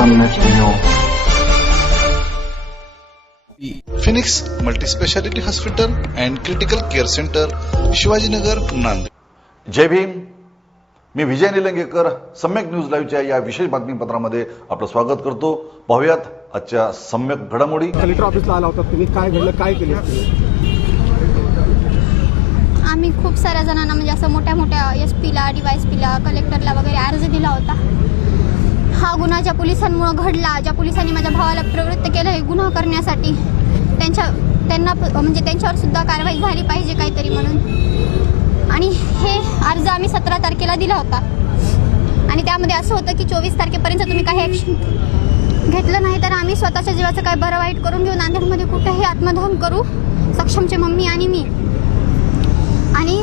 सम्यक news. Phoenix multispeciality hospital and critical care centre, Shivajinagar, Nanded. जय भीम. मी विजय निलंगेकर. सम्यक न्यूज लाईव्हच्या या विशेष बातमीपत्रामध्ये आपलं स्वागत करतो. पाहूयात आजच्या सम्यक घडामोडी. कलेक्टर ऑफिसला आला होता तुम्ही, काय घडलं, काय केलं? आम्ही खूप साऱ्या जणांना म्हणजे असं मोठ्या मोठ्या SP-ला, DYSP-ला, कलेक्टरला वगैरे अर्ज दिला होता. हा गुन्हा ज्या पोलिसांमुळे घडला, ज्या पोलिसांनी माझ्या भावाला प्रवृत्त केलं हे गुन्हा करण्यासाठी, त्यांना म्हणजे त्यांच्यावर सुद्धा कारवाई झाली पाहिजे काहीतरी म्हणून. आणि हे अर्ज आम्ही 17 तारखेला दिला होता आणि त्यामध्ये असं होतं की 24 तारखेपर्यंत तुम्ही काही ॲक्शन घेतलं नाही तर आम्ही स्वतःच्या जीवाचं काय बरं वाईट करून घेऊ, नांदेडमध्ये कुठेही आत्मदहन करू, सक्षमचे मम्मी आणि मी. आणि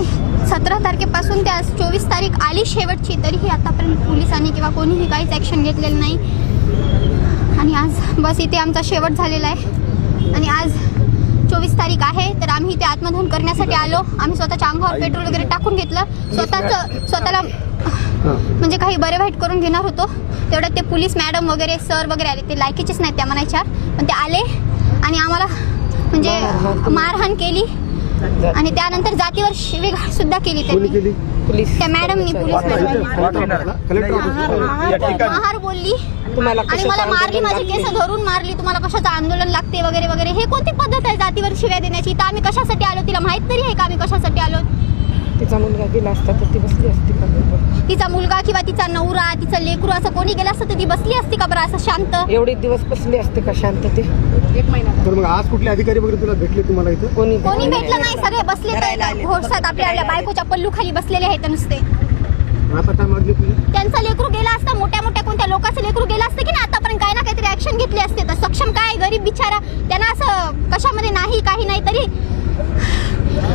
17 तारखेपासून त्या 24 तारीख आली शेवटची, तरीही आतापर्यंत पोलिसांनी किंवा कोणीही काहीच ॲक्शन घेतलेलं नाही. आणि आज बस इथे आमचा शेवट झालेला आहे. आणि आज 24 तारीख आहे तर आम्ही इथे आत्मदहन करण्यासाठी आलो. आम्ही स्वतःच्या अंगावर पेट्रोल वगैरे टाकून घेतलं, स्वतःला म्हणजे काही बरे वाईट करून घेणार होतो. तेवढ्यात ते पोलीस मॅडम वगैरे सर वगैरे आले. ते लायकीचेच नाहीत त्या म्हणायच्या, पण ते आले आणि आम्हाला म्हणजे मारहाण केली आणि त्यानंतर जातीवर शिवीगाळ सुद्धा केली त्यांनी. त्या मॅडमनी, पोलीस महार बोलली आणि मला मारली, माझे केस धरून मारली. तुम्हाला कशाचं आंदोलन लागते वगैरे वगैरे. हे कोणती पद्धत आहे जातीवर शिव्या देण्याची? तर आम्ही कशासाठी आलो तिला माहित तरी आहे का आम्ही कशासाठी आलो? तिचा मुलगा गेला असता तर ती बसली असती का? तिचा मुलगा किंवा तिचा नवरा, तिचं लेकरू असं कोणी गेलं असतं तर ती बसली असती का बरं असं शांत? एवढे दिवस बसली असते का शांत? ते 1 महिना. तर मग आज कुठले अधिकारी वगैरे तुला भेटले? तुम्हाला इथं कोणी भेटलं नाही. सगळे बसले घोडसात आपल्या बायकोच्या पल्लू खाली बसलेले आहेत नुसते. आता काय मागणी तुझी? त्यांचा लेकरू गेला असता, मोठ्या मोठ्या कोणत्या लोकांचं लेकरू गेला असतं की नाही आतापर्यंत काही ना काहीतरी ऍक्शन घेतली असते. तर सक्षम काय गरीब बिचारा, त्यांना असं कशामध्ये नाही काही नाही तरी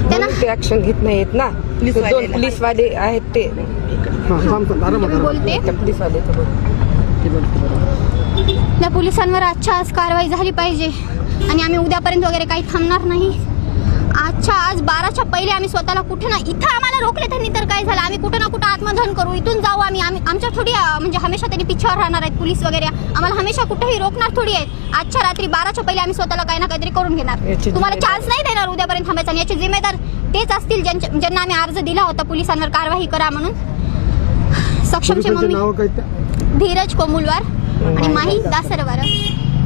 त्यांना ऍक्शन घेत नाहीत ना. 2 पोलीसवाले आहेत ते बोलते. पोलीसवाले त्या पोलिसांवर आजच्या आज कारवाई झाली पाहिजे आणि आम्ही उद्यापर्यंत वगैरे काही थांबणार नाही. आज 12च्या पहिले आम्ही स्वतःला कुठे ना इथं आम्हाला रोखले त्यांनी तर काय झालं, आम्ही कुठं ना कुठं आत्मदहन करू, इथून जाऊ. आम्ही आमच्या थोडी म्हणजे हमेशा त्यांनी पिछावर राहणार आहेत पोलीस वगैरे. आम्हाला हमेशा कुठेही रोखणार थोडी आहेत. आजच्या रात्री 12च्या पहिले आम्ही स्वतःला काही ना काहीतरी करून घेणार. तुम्हाला चान्स नाही देणार उद्यापर्यंत थांबायचा. आणि याचे जिम्मेदार तेच असतील ज्यांना आम्ही अर्ज दिला होता पोलिसांवर कारवाई करा म्हणून. सक्षमचे मम्मी धीरज कोमुलवार आणि माही दासरवार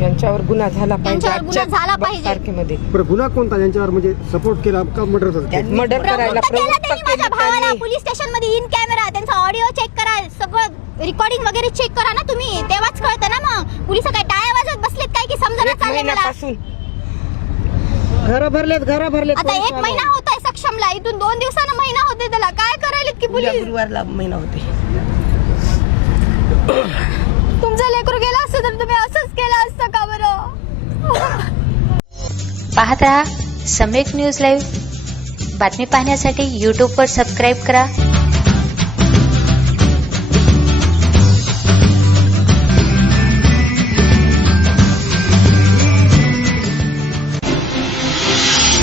यांच्यावर गुन्हा झाला पाहिजे. तारखेमध्ये गुन्हा कोणता यांच्यावर म्हणजे सपोर्ट केला का मर्डर करायला माझ्या भावाला पोलीस स्टेशन मध्ये इन कॅमेरा त्यांचा ऑडिओ चेक करा, सगळं रेकॉर्डिंग वगैरे चेक करा ना तुम्ही, तेव्हाच कळतं ना. मग पोलिस काय टाळ्या वाजत बसलेत काय की समजा चाललंय मला. घर भरलेत. आता 1 महिना होतोय सक्षमला, इथून 2 दिवसांना महिना होते. त्याला काय करायलेत की पोलीस? गुरुवारला महिना होते. तुमचं लेकरू गेला असतं तर तुम्ही असंच केलं असतं का बरं? पाहत रहा सम्यक न्यूज लाईव्ह. बातमी पाहण्यासाठी YouTube वर सबस्क्राईब करा.